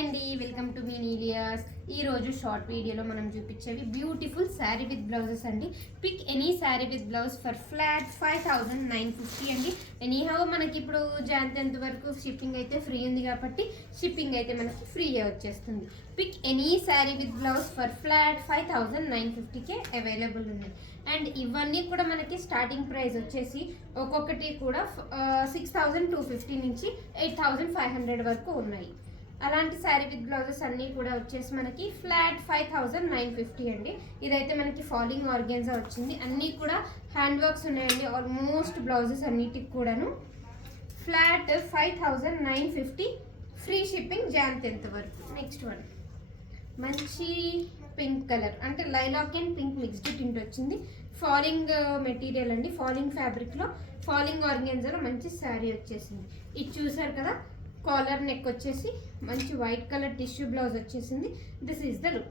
అండి welcome to me నీలియాస్. ఈరోజు short వీడియోలో మనం చూపించేవి బ్యూటిఫుల్ శారీ విత్ బ్లౌజెస్ అండి. Pick any sari with blouse for flat 5950 అండి. ఎనీహౌ మనకి ఇప్పుడు జాన్ 10th వరకు షిప్పింగ్ అయితే ఫ్రీ ఉంది కాబట్టి షిప్పింగ్ అయితే మనకి ఫ్రీ వచ్చేస్తుంది. Pick any sari with blouse for flat 5950కే అవైలబుల్ ఉంది. అండ్ ఇవన్నీ కూడా మనకి స్టార్టింగ్ ప్రైస్ వచ్చేసి ఒక్కొక్కటి కూడా 6250 నుంచి 8500 వరకు ఉన్నాయి. అలాంటి శారీ విత్ బ్లౌజెస్ అన్నీ కూడా వచ్చేసి మనకి ఫ్లాట్ 5950 అండి. ఇదైతే మనకి ఫాలింగ్ ఆర్గాన్జా వచ్చింది. అన్నీ కూడా హ్యాండ్ వర్క్స్ ఉన్నాయండి. ఆల్మోస్ట్ బ్లౌజెస్ అన్నిటికి కూడాను flat 5950 free shipping Jan 10th వరకు. నెక్స్ట్ వన్ మంచి పింక్ కలర్ అంటే lilac and pink mixed tint వచ్చింది. ఫాలింగ్ మెటీరియల్ అండి, ఫాలింగ్ ఫ్యాబ్రిక్లో ఫాలింగ్ ఆర్గాన్జాలో మంచి శారీ వచ్చేసింది. ఇది చూసారు కదా, కాలర్ నెక్ వచ్చేసి మంచి వైట్ కలర్ టిష్యూ బ్లౌజ్ వచ్చేసింది. This is the look.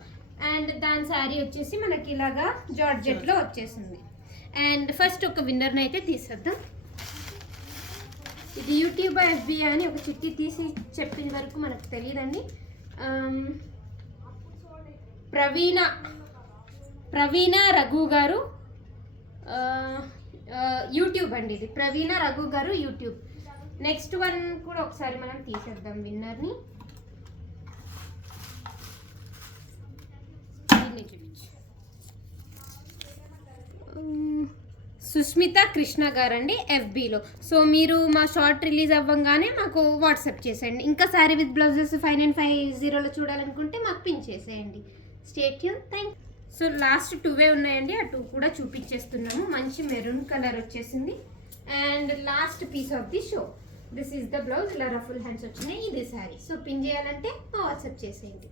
And దాని శారీ వచ్చేసి మనకి ఇలాగా జార్జెట్లో వచ్చేసింది. అండ్ ఫస్ట్ ఒక విన్నర్ని అయితే తీసేద్దాం. ఇది యూట్యూబ్ ఎఫ్బి అని ఒక చిట్టి తీసి చెప్పిన వరకు మనకు తెలియదండి. ప్రవీణ రఘు గారు యూట్యూబ్ అండి. ఇది ప్రవీణ రఘు గారు యూట్యూబ్. నెక్స్ట్ వన్ కూడా ఒకసారి మనం తీసేద్దాం విన్నర్ని. సుస్మిత కృష్ణ గారండి ఎఫ్బీలో. సో మీరు మా షార్ట్ రిలీజ్ అవ్వగానే మాకు వాట్సాప్ చేసేయండి. ఇంకా శారీ విత్ బ్లౌజెస్ 5950లో చూడాలనుకుంటే మాకు పిన్ చేసేయండి. Stay tune. Thank. So last 2 ఉన్నాయండి, ఆ 2 కూడా చూపించేస్తున్నాము. మంచి మెరూన్ కలర్ వచ్చేసింది. And last piece of the show, this is the blouse. ఇలా రఫుల్ హ్యాండ్స్ వచ్చినాయి. ఇది శారీ. సో పిన్ చేయాలంటే వాట్సాప్ చేసేయండి.